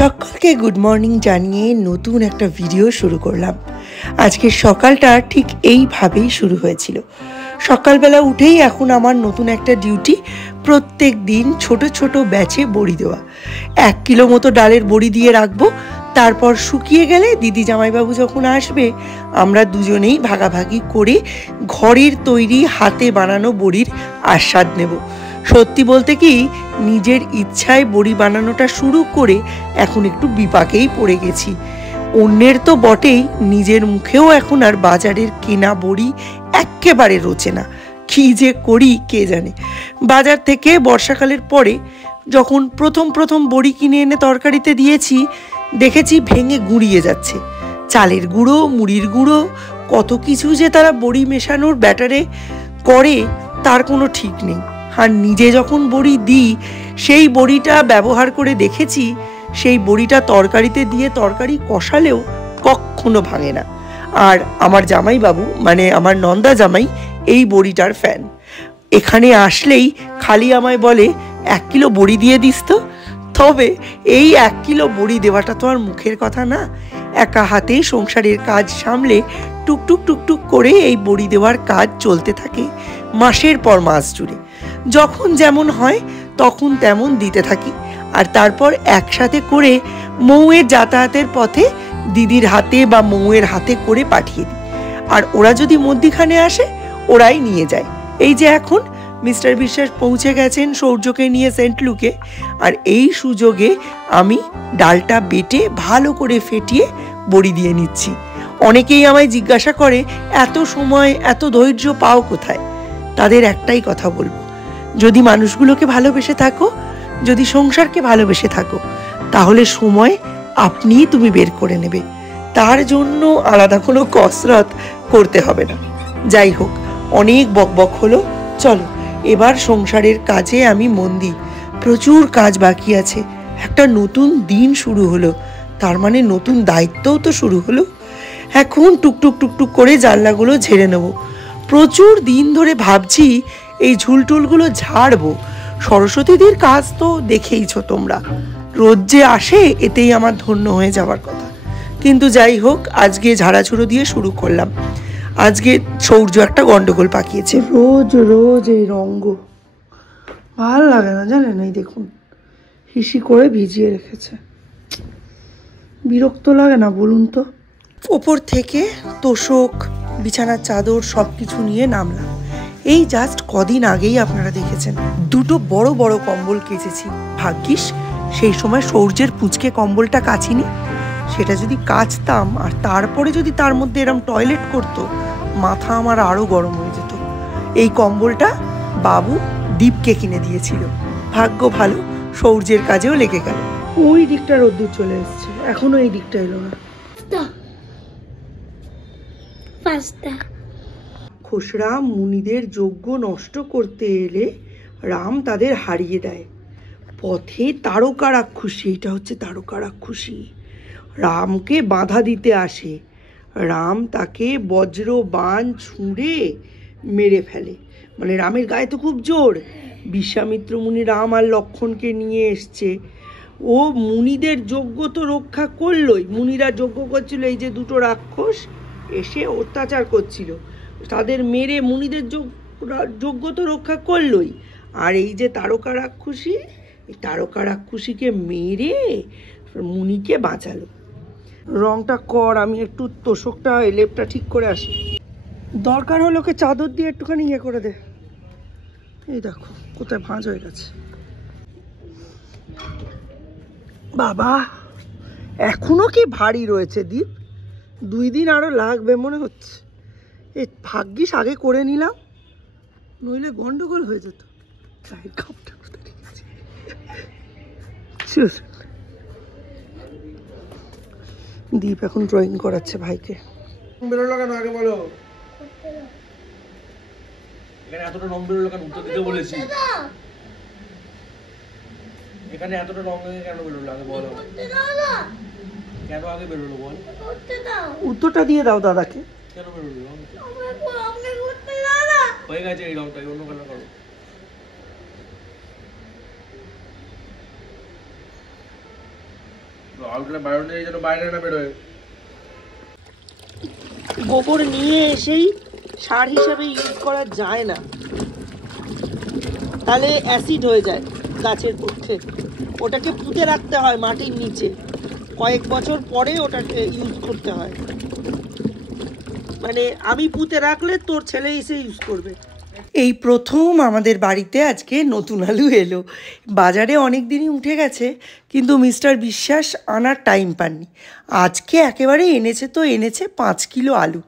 সকলকে good morning জানিয়ে নতুন একটা ভিডিও শুরু করলাম। আজকের সকালটা ঠিক এইভাবেই শুরু হয়েছিল। সকালবেলা উঠেই এখন আমার নতুন একটা ডিউটি, প্রত্যেক দিন ছোট ছোট ব্যাচে বড়ি দেওয়া। 1 কিলো মতো ডালের বড়ি দিয়ে রাখবো, তারপর শুকিয়ে গেলে দিদি জামাইবাবু যখন আসবে আমরা দুজনেই ভাগাভাগি করে ঘরের তৈরি হাতে বানানো বড়ির আস্বাদ নেব। সত্যি বলতে কি, নিজের ইচ্ছায় বড়ি বানানোটা শুরু করে এখন একটু বিপাকেই পড়ে গেছি। অন্যের তো বটেই, নিজের মুখেও এখন আর বাজারের কেনা বড়ি একেবারে রোচে না। কী যে করি কে জানে। বাজার থেকে বর্ষাকালের পরে যখন প্রথম বড়ি কিনে এনে তরকারিতে দিয়েছি, দেখেছি ভেঙে গুঁড়িয়ে যাচ্ছে। চালের গুঁড়ো, মুড়ির গুঁড়ো, কত কিছু যে তারা বড়ি মেশানোর ব্যাটারে করে তার কোনো ঠিক নেই। আর নিজে যখন বড়ি দিই, সেই বড়িটা ব্যবহার করে দেখেছি সেই বড়িটা তরকারিতে দিয়ে তরকারি কষালেও কখনো ভাঙে না। আর আমার জামাইবাবু মানে আমার নন্দা জামাই এই বড়িটার ফ্যান। এখানে আসলেই খালি আমায় বলে 1 কিলো বড়ি দিয়ে দিস তো। তবে এই 1 কিলো বড়ি দেওয়াটা তো আর মুখের কথা না। একা হাতে সংসারের কাজ সামলে টুকটুক করে এই বড়ি দেওয়ার কাজ চলতে থাকে মাসের পর মাস জুড়ে। যখন যেমন হয় তখন তেমন দিতে থাকি। আর তারপর একসাথে করে মৌয়ের যাতায়াতের পথে দিদির হাতে বা মৌয়ের হাতে করে পাঠিয়ে দিই। আর ওরা যদি মধ্যিখানে আসে ওরাই নিয়ে যায়। এই যে এখন মিস্টার বিশ্বাস পৌঁছে গেছেন সৌর্যকে নিয়ে সেন্ট লুকে, আর এই সুযোগে আমি ডালটা বেটে ভালো করে ফেটিয়ে বড়ি দিয়ে নিচ্ছি। অনেকেই আমায় জিজ্ঞাসা করে এত সময় এত ধৈর্য পাও কোথায়। তাদের একটাই কথা বলবো, যদি মানুষগুলোকে ভালোবেসে থাকো, যদি সংসারকে ভালোবেসে থাকো, তাহলে সময় আপনিই তুমি বের করে নেবে। তার জন্য আলাদা কোনো কসরত করতে হবে না। যাই হোক, অনেক বকবক হলো, চলো এবার সংসারের কাজে আমি মন দিই। প্রচুর কাজ বাকি আছে। একটা নতুন দিন শুরু হলো, তার মানে নতুন দায়িত্বও তো শুরু হলো। এখন টুকটুক করে জানলাগুলো ঝেড়ে নেব। প্রচুর দিন ধরে ভাবছি এই ঝুলটুলগুলো ঝাড়বো। সরস্বতীদের কাজ তো দেখেইছো তোমরা, রোজ যে আসে এতেই আমার ধন্য হয়ে যাওয়ার কথা। কিন্তু যাই হোক, আজকে ঝাড়াঝুড়ো দিয়ে শুরু করলাম। আজকে সৌর্য একটা গন্ডগোল পাকিয়েছে। রোজ এই রঙ্গ ভাল লাগে না, জানেন? এই দেখুন হিসি করে ভিজিয়ে রেখেছে। বিরক্ত লাগে না বলুন তো? ওপর থেকে তোষক, বিছানার চাদর সব কিছু নিয়ে নামলাম। এই জাস্ট কদিন আগেই আপনারা দেখেছেন 2টো বড় কম্বল কেচেছি। ভাগ্যিস সেই সময় সৌর্যের পুচকে কম্বলটা কাচিনি। সেটা যদি কাচতাম আর তারপরে যদি তার মধ্যে এরম টয়লেট করতো, মাথা আমার আরও গরম হয়ে যেত। এই কম্বলটা বাবু দীপকে কিনে দিয়েছিল। ভাগ্য ভালো, সৌর্যের কাজেও লেগে গেল। ওই দিকটা রোদ্দুর চলে এসছে, এখনো এই দিকটা এলো না। খোসরা মুনিদের যজ্ঞ নষ্ট করতে এলে রাম তাদের হারিয়ে দেয়। পথে তারকা রাক্ষসী, এটা হচ্ছে তারকা রাক্ষসী, রামকে বাধা দিতে আসে। রাম তাকে বজ্র বাণ ছুঁড়ে মেরে ফেলে। মানে রামের গায়ে তো খুব জোর। বিশ্বামিত্র মুনি রাম আর লক্ষ্মণকে নিয়ে এসছে। ও মুনিদের যজ্ঞ তো রক্ষা করলই। মুনিরা যজ্ঞ করছিল, এই যে 2টো রাক্ষস এসে অত্যাচার করছিল, তাদের মেরে মুনিদের যজ্ঞ তো রক্ষা করলই। আর এই যে তারকা রাক্ষসী, এই তারকা রাক্ষসীকে মেরে মুনিকে বাঁচালো। রংটা কর, আমি একটু তোষকটা লেপটা ঠিক করে আসি। দরকার হলো ওকে চাদর দিয়ে একটুখানি ইয়ে করে দে। এই দেখো কোথায় ভাঁজ হয়ে গেছে। বাবা এখনো কি ভারী রয়েছে দীপ, 2 দিন আরো লাগবে মনে হচ্ছে। এই ভাগ্যিস আগে করে নিলাম, নইলে গন্ডগোল হয়ে যেত। দীপ এখন ড্রয়িং করাচ্ছে ভাইকে। বেরোলো কেন আগে বলো? এখানে এতটা রং বেরোলো কেন? উত্তর দিতে বলেছি। এখানে এতটা রং কেন বেরোলো আগে বলো? কেন আগে বেরোলো বল? উত্তরটা দিয়ে দাও দাদাকে। কেন বেরোলো? হয়ে গেছে এই রংটা, অন্য কালার করো। গোবর নিয়ে এসেই সার হিসাবে ইউজ করা যায় না, তাহলে অ্যাসিড হয়ে যায় গাছের পক্ষে। ওটাকে পুঁতে রাখতে হয় মাটির নিচে, কয়েক বছর পরে ওটাকে ইউজ করতে হয়। মানে আমি পুঁতে রাখলে তোর ছেলে এসে ইউজ করবে। এই প্রথম আমাদের বাড়িতে আজকে নতুন আলু এলো। বাজারে অনেক দিনই উঠে গেছে, কিন্তু মিস্টার বিশ্বাস আনার টাইম পাননি। আজকে একেবারে এনেছে তো এনেছে 5 কিলো আলু।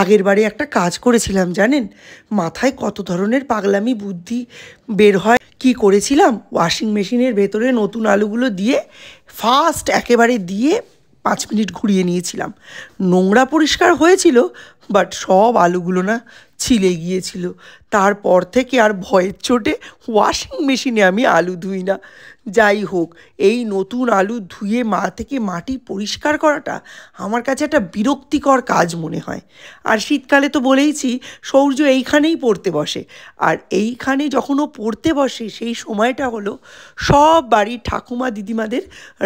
আগের বারে একটা কাজ করেছিলাম জানেন, মাথায় কত ধরনের পাগলামি বুদ্ধি বের হয়। কি করেছিলাম, ওয়াশিং মেশিনের ভেতরে নতুন আলুগুলো দিয়ে ফার্স্ট একেবারে দিয়ে 5 মিনিট ঘুরিয়ে নিয়েছিলাম। নোংরা পরিষ্কার হয়েছিল, বাট সব আলুগুলো না ছিলে গিয়েছিল। তারপর থেকে আর ভয়ের চোটে ওয়াশিং মেশিনে আমি আলু ধুই না। যাই হোক, এই নতুন আলু ধুয়ে থেকে মাটি পরিষ্কার করাটা আমার কাছে একটা বিরক্তিকর কাজ মনে হয়। আর শীতকালে তো বলেইছি, সূর্য এইখানেই পড়তে বসে। আর এইখানে যখন ও পড়তে বসে, সেই সময়টা হলো সব বাড়ির ঠাকুমা দিদিমাদের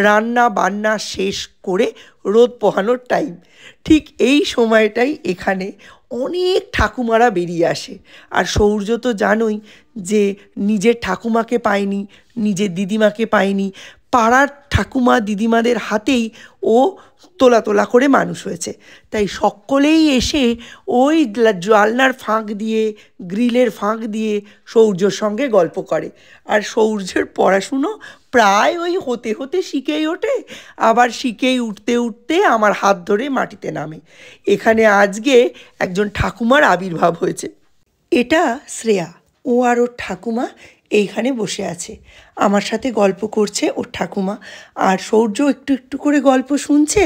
রান্না বান্না শেষ করে রোদ পোহানোর টাইম। ঠিক এই সময়টাই এখানে অনেক ঠাকুমারা বেরিয়ে আসে। আর সূর্য তো জানোই যে নিজের ঠাকুমাকে পায়নি, নিজের দিদিমাকে পায়নি, পাড়ার ঠাকুমা দিদিমাদের হাতেই ও তোলা তোলা করে মানুষ হয়েছে। তাই সকলেই এসে ওই জানলার ফাঁক দিয়ে, গ্রিলের ফাঁক দিয়ে সূর্যর সঙ্গে গল্প করে। আর সূর্যের পড়াশুনো প্রায় ওই হতে হতে শিখেই ওঠে, আবার শিখেই উঠতে উঠতে আমার হাত ধরে মাটিতে নামে। এখানে আজকে একজন ঠাকুমার আবির্ভাব হয়েছে। এটা শ্রেয়া, ও আর ওর ঠাকুমা এইখানে বসে আছে, আমার সাথে গল্প করছে ওর ঠাকুমা। আর সূর্য একটু একটু করে গল্প শুনছে,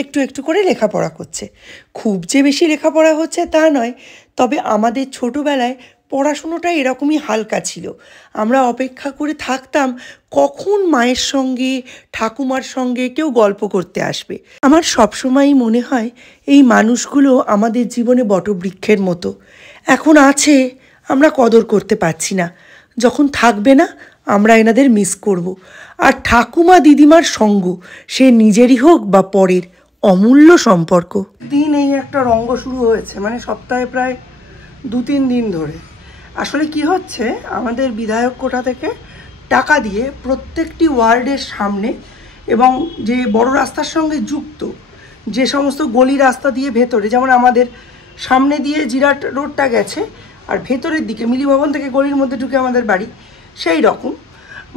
একটু একটু করে লেখাপড়া করছে। খুব যে বেশি লেখাপড়া হচ্ছে তা নয়, তবে আমাদের ছোটোবেলায় পড়াশুনোটা এরকমই হালকা ছিল। আমরা অপেক্ষা করে থাকতাম কখন মায়ের সঙ্গে ঠাকুমার সঙ্গে কেউ গল্প করতে আসবে। আমার সবসময়ই মনে হয় এই মানুষগুলো আমাদের জীবনে বটবৃক্ষের মতো। এখন আছে, আমরা কদর করতে পারছি না। যখন থাকবে না, আমরা এনাদের মিস করব। আর ঠাকুমা দিদিমার সঙ্গ, সে নিজেরই হোক বা পরের, অমূল্য সম্পর্ক। দিন এই একটা রঙ্গ শুরু হয়েছে, মানে সপ্তাহে প্রায় 2-3 দিন ধরে। আসলে কি হচ্ছে, আমাদের বিধায়ক কোটা থেকে টাকা দিয়ে প্রত্যেকটি ওয়ার্ডের সামনে এবং যে বড় রাস্তার সঙ্গে যুক্ত যে সমস্ত গলি রাস্তা দিয়ে ভেতরে, যেমন আমাদের সামনে দিয়ে জিরাট রোডটা গেছে, আর ভেতরের দিকে মিলিভবন থেকে গলির মধ্যে ঢুকে আমাদের বাড়ি, সেই রকম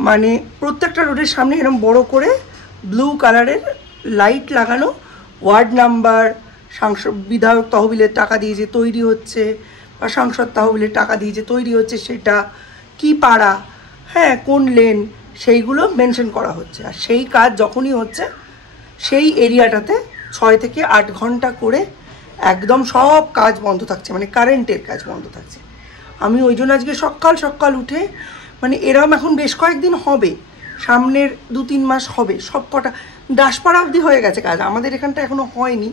মানে প্রত্যেকটা রোডের সামনে এরকম বড় করে ব্লু কালারের লাইট লাগানো, ওয়ার্ড নাম্বার, সাংসদ বিধায়ক তহবিলের টাকা দিয়ে যে তৈরি হচ্ছে, বা সাংসদ তহবিলের টাকা দিয়ে যে তৈরি হচ্ছে, সেটা কি পাড়া, হ্যাঁ কোন লেন, সেইগুলো মেনশন করা হচ্ছে। আর সেই কাজ যখনই হচ্ছে, সেই এরিয়াটাতে 6 থেকে 8 ঘন্টা করে একদম সব কাজ বন্ধ থাকছে, মানে কারেন্টের কাজ বন্ধ থাকছে। আমি ওই জন্য আজকে সকাল সকাল উঠে, মানে এরম এখন বেশ কয়েকদিন হবে, সামনের 2-3 মাস হবে, সব কটা দাসপাড়া অবধি হয়ে গেছে কাজ। আমাদের এখানটা এখনও হয়নি,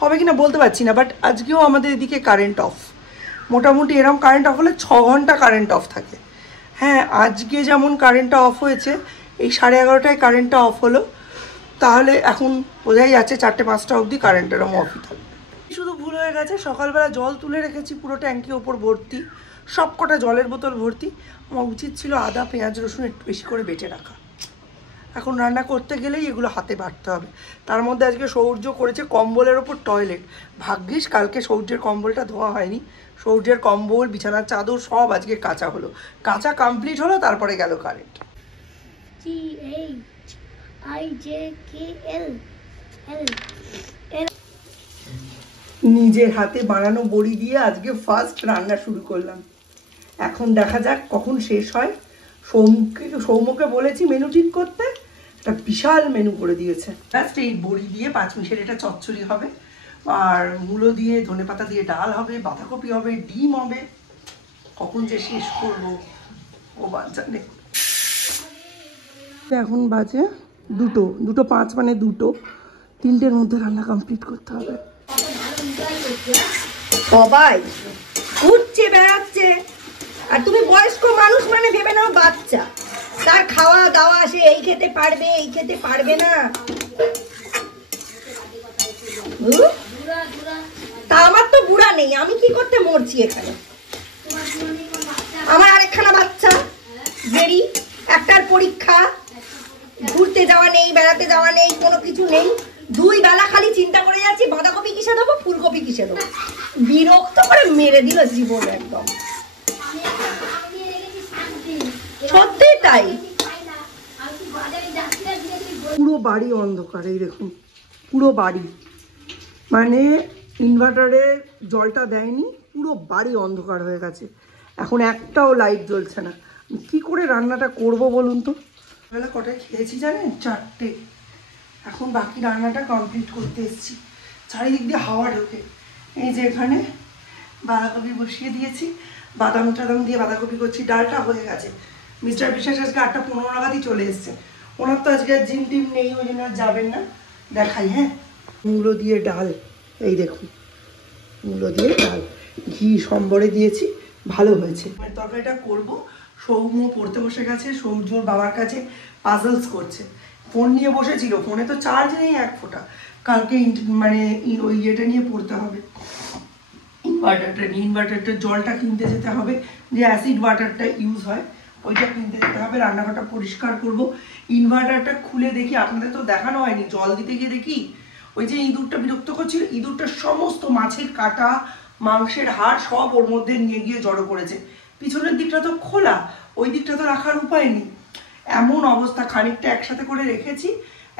হবে কি না বলতে পারছি না, বাট আজকেও আমাদের এদিকে কারেন্ট অফ। মোটামুটি এরম কারেন্ট অফ হলে 6 ঘন্টা কারেন্ট অফ থাকে। হ্যাঁ, আজকে যেমন কারেন্টটা অফ হয়েছে, এই 11:30টায় কারেন্টটা অফ হলো, তাহলে এখন বোঝাই যাচ্ছে 4টে-5টা অবধি কারেন্ট এরম অফই থাকবে। শুধু ভুল হয়ে গেছে, সকালবেলা জল তুলে রেখেছি পুরো ট্যাঙ্কি ওপর ভর্তি, সব কটা জলের বোতল ভর্তি। আমার উচিত ছিল আদা পেঁয়াজ রসুন একটু বেশি করে বেটে রাখা। এখন রান্না করতে গেলেই এগুলো হাতে বাটতে হবে। তার মধ্যে আজকে সূর্য করেছে কম্বলের ওপর টয়লেট। ভাগ্যিস কালকে সূর্যের কম্বলটা ধোয়া হয়নি। সূর্যের কম্বল, বিছানার চাদর সব আজকে কাঁচা হলো, কাঁচা কমপ্লিট হলো, তারপরে গেল কারেন্ট। নিজের হাতে বানানো বড়ি দিয়ে আজকে ফার্স্ট রান্না শুরু করলাম। এখন দেখা যাক কখন শেষ হয়। সৌম্যকে বলেছি মেনু ঠিক করতে, একটা বিশাল মেনু করে দিয়েছে। জাস্ট এই বড়ি দিয়ে 5 মিনিটের এটা চচ্চড়ি হবে, আর মূলো দিয়ে ধনেপাতা দিয়ে ডাল হবে, বাঁধাকপি হবে, ডিম হবে। কখন যে শেষ করবো ও জানে। এখন বাজে 2:05, মানে 2:03-টের মধ্যে রান্না কমপ্লিট করতে হবে। সবাই উঠছে বেড়াচ্ছে, আর তুমি বয়স্ক মানুষ মানে ভেবে নাও বাচ্চা। তার খাওয়া দাওয়া সে এই খেতে পারবে এই খেতে পারবে না। তা আমার তো বুড়া নেই, আমি কি করতে মরছি এখানে? আমার আরেকখানা বাচ্চা দেরি, একটার পরীক্ষা, ঘুরতে যাওয়া নেই, বেড়াতে যাওয়া নেই, কোনো কিছু নেই। 2 বেলা খালি চিন্তা করে যাচ্ছি বাঁধাকপি কিসে দেবো, ফুলকপি কিসে দেবো। বিরক্ত করে মেরে দিল জীবন একদম, সত্যি তাই। পুরো বাড়ি অন্ধকার, এই দেখুন পুরো বাড়ি, মানে ইনভার্টারে জলটা দেয়নি, পুরো বাড়ি অন্ধকার হয়ে গেছে। এখন একটাও লাইট জ্বলছে না। কি করে রান্নাটা করব বলুন তো? বেলা কটায় খেয়েছি জানেন? 4টে। এখন বাকি রান্নাটা কমপ্লিট করতে এসেছি। চারিদিক দিয়ে হাওয়া ঢোকে। এই যে এখানে বাঁধাকপি বসিয়ে দিয়েছি, বাদাম টাদাম দিয়ে বাঁধাকপি করছি। ডালটা হয়ে গেছে। মিস্টার বিশ্বাস আজকে 8:15 নাগাদই চলে এসছে। ওনার তো আজকে জিম টিম নেই, ওই জন্য যাবেন না। দেখাই, হ্যাঁ, মূলো দিয়ে ডাল, এই দেখুন মূলো দিয়ে ডাল, ঘি সম্বরে দিয়েছি, ভালো হয়েছে। তরকারিটা করবো। সৌম্য পড়তে বসে গেছে, সৌর্যর বাবার কাছে পাজলস করছে। ফোন নিয়ে বসেছিল, ফোনে তো চার্জ নেই 1 ফোঁটা। কালকে মানে ওই ইয়েটা নিয়ে পড়তে হবে, ইনভার্টারটা নিয়ে। ইনভার্টারটা জলটা কিনতে যেতে হবে, যে অ্যাসিড ওয়াটারটা ইউজ হয়, ওইটা কিনতে যেতে হবে। রান্নাঘরটা পরিষ্কার করব। ইনভার্টারটা খুলে দেখি, আপনাদের তো দেখানো হয়নি, জল দিতে গিয়ে দেখি ওই যে ইঁদুরটা বিরক্ত করছিল, ইঁদুরটা সমস্ত মাছের কাটা, মাংসের হাড় সব ওর মধ্যে নিয়ে গিয়ে জড়ো করেছে। পিছনের দিকটা তো খোলা, ওই দিকটা তো রাখার উপায় নেই। এমন অবস্থা, খানিকটা একসাথে করে রেখেছি।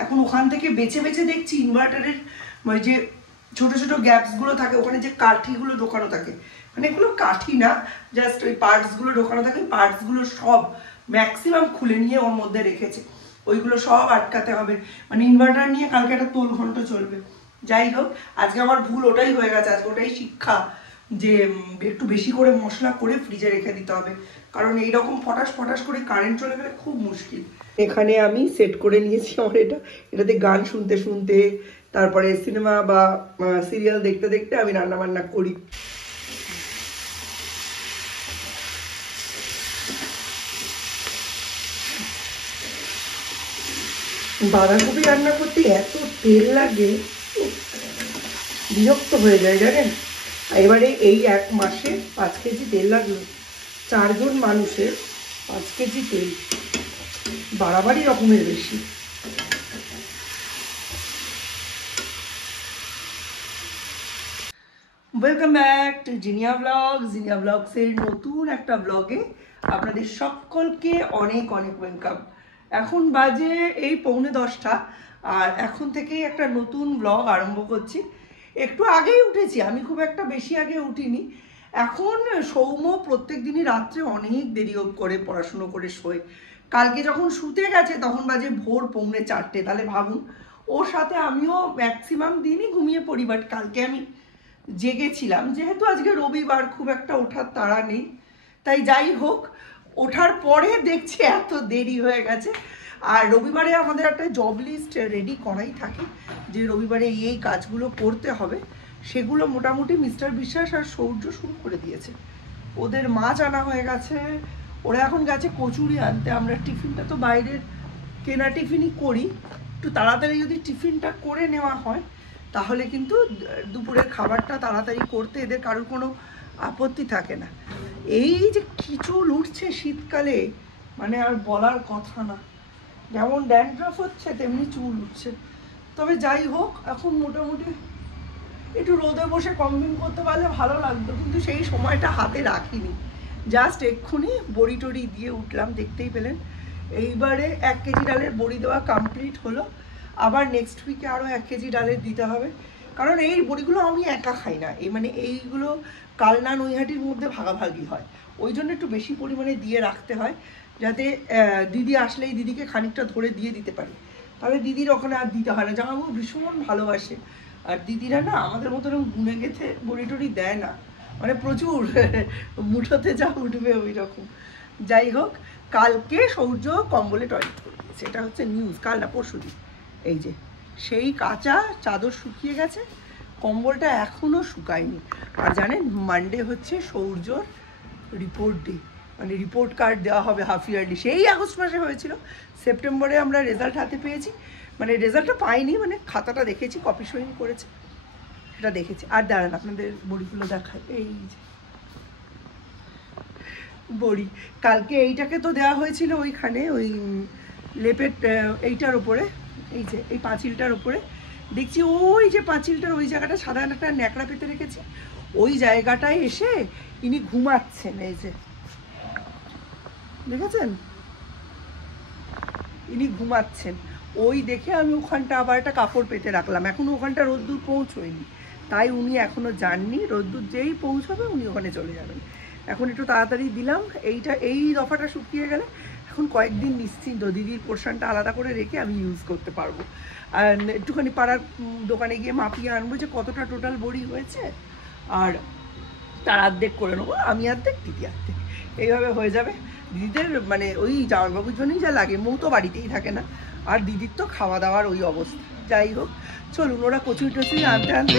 এখন ওখান থেকে বেছে বেছে দেখছি ইনভার্টারের ওই যে ছোট ছোট গ্যাপসগুলো থাকে, ওখানে যে কাঠিগুলো ঢোকানো থাকে, মানে এগুলো কাঠি না, জাস্ট ওই পার্টসগুলো ঢোকানো থাকে, পার্টসগুলো সব ম্যাক্সিমাম খুলে নিয়ে ওর মধ্যে রেখেছে। ওইগুলো সব আটকাতে হবে। মানে ইনভার্টার নিয়ে কালকে একটা তোল ঘন্ট চলবে। যাই হোক, আজকে আমার ভুল ওটাই হয়ে গেছে। আজকে ওটাই শিক্ষা, যে একটু বেশি করে মশলা করে ফ্রিজে রেখে দিতে হবে, কারণ এইরকম ফটাস ফটাস করে কারেন্ট চলে গেলে খুব মুশকিল। এখানে আমি সেট করে নিয়েছি আমার এটাতে গান শুনতে শুনতে, তারপরে সিনেমা বা সিরিয়াল দেখতে দেখতে আমি রান্না বান্না করি। বাঁধাকপি রান্না করতে এত তেল লাগে, বিরক্ত হয়ে যায় জানেন। এবারে এই 1 মাসে 5 কেজি তেল লাগলো। 4 জন মানুষের 5 কেজি তেল, বাড়াবাড়ি রকমের বেশি। Welcome back to Zinnia vlogs. Zinnia ব্লগসের নতুন একটা ব্লগে আপনাদের সকলকে অনেক অনেক ওয়েলকাম। এখন বাজে এই 9:45, আর এখন থেকেই একটা নতুন ব্লগ আরম্ভ করছি। একটু আগেই উঠেছি, আমি খুব একটা বেশি আগে উঠিনি। এখন সৌম্য প্রত্যেক দিনই রাত্রে অনেক দেরি করে পড়াশুনো করে শোয়। কালকে যখন শুতে গেছে তখন বাজে ভোর 3:45। তাহলে ভাবুন, ওর সাথে আমিও ম্যাক্সিমাম দিনই ঘুমিয়ে পড়ি, বাট কালকে আমি জেগেছিলাম। যেহেতু আজকে রবিবার, খুব একটা ওঠার তাড়া নেই, তাই যাই হোক, ওঠার পরে দেখছি এত দেরি হয়ে গেছে। আর রবিবারে আমাদের একটা জব লিস্ট রেডি করাই থাকে, যে রবিবারে এই কাজগুলো করতে হবে। সেগুলো মোটামুটি মিস্টার বিশ্বাস আর সৌর্য শুরু করে দিয়েছে। ওদের মাছ আনা হয়ে গেছে, ওরা এখন গেছে কচুরি আনতে। আমরা টিফিনটা তো বাইরের কেনা টিফিনই করি। একটু তাড়াতাড়ি যদি টিফিনটা করে নেওয়া হয় তাহলে কিন্তু দুপুরের খাবারটা তাড়াতাড়ি করতে এদের কারোর কোনো আপত্তি থাকে না। এই যে খিচুল উঠছে শীতকালে, মানে আর বলার কথা না। যেমন ড্যান্ড্রফ হচ্ছে তেমনি চুল উঠছে। তবে যাই হোক, এখন মোটামুটি একটু রোদে বসে কম্বিং করতে পারলে ভালো লাগতো, কিন্তু সেই সময়টা হাতে রাখিনি। জাস্ট এক্ষুনি বড়ি টড়ি দিয়ে উঠলাম, দেখতেই পেলেন। এইবারে 1 কেজি ডালের বড়ি দেওয়া কমপ্লিট হলো। আবার নেক্সট উইকে আরও 1 কেজি ডালের দিতে হবে, কারণ এই বড়িগুলো আমি একা খাই না। মানে এইগুলো কালনা নৈহাটির মধ্যে ভাগাভাগি হয়, ওই জন্য একটু বেশি পরিমাণে দিয়ে রাখতে হয়, যাতে দিদি আসলেই দিদিকে খানিকটা ধরে দিয়ে দিতে পারি। তাহলে দিদির ওখানে আর দিতে হয় না। জামাইবাবু ভীষণ ভালোবাসে, আর দিদিরা না আমাদের মতো গুনে গেথে বড়ি টড়ি দেয় না, মানে প্রচুর মুঠোতে যা উঠবে ওই রকম। যাই হোক, কালকে সৌর্য কম্বলে টয়লেট করে দিয়েছে, এটা হচ্ছে নিউজ। কাল না পরশুদিন, এই যে সেই কাঁচা চাদর শুকিয়ে গেছে, কম্বলটা এখনও শুকায়নি। আর জানেন, মানডে হচ্ছে সৌর্যর রিপোর্ট ডে, মানে রিপোর্ট কার্ড দেওয়া হবে হাফ ইয়ারলি, সেই আগস্ট মাসে হয়েছিল। সেপ্টেম্বরে আমরা রেজাল্ট হাতে পেয়েছি, মানে রেজাল্টটা পাইনি, মানে খাতাটা দেখেছি, কপি সই করেছে, সেটা দেখেছি। আর দাঁড়ান আপনাদের বড়িগুলো দেখায়, এই যে বড়ি। কালকে এইটাকে তো দেওয়া হয়েছিল ওইখানে, ওই লেপের এইটার ওপরে, এই যে এই পাঁচিলটার ওপরে দেখছি, ওই যে পাঁচিলটার ওই জায়গাটা সাদা একটা ন্যাকড়া পেতে রেখেছে, ওই জায়গাটায় এসে ইনি ঘুমাচ্ছেন। এই যে দেখেছেন, ইনি ঘুমাচ্ছেন, ওই দেখে আমি ওখানটা আবার একটা কাপড় পেতে রাখলাম। এখনো ওখানটা রোদ্দুর পৌঁছয়নি, তাই উনি এখনো যাননি। রোদ্দুর যেই পৌঁছবে উনি ওখানে চলে যাবেন। এখন একটু তাড়াতাড়ি দিলাম, এই দফাটা শুকিয়ে গেলে এখন কয়েকদিন নিশ্চিন্ত দিদির পোর্শনটা আলাদা করে রেখে আমি ইউজ করতে পারবো। আর একটুখানি পাড়ার দোকানে গিয়ে মাপিয়ে আনবো যে কতটা টোটাল বড়ি হয়েছে, আর তার অর্ধেক করে নেবো, আমি অর্ধেক দিদি অর্ধেক, এইভাবে হয়ে যাবে। দিদিদের মানে ওই জামাইবাবুর জন্যই যা লাগে, মৌ তো বাড়িতেই থাকে না, আর দিদির তো খাওয়া দাওয়ার ওই অবস্থা। যাই হোক, চলুন ওরা কচুরি টচুরি আনতে আনতে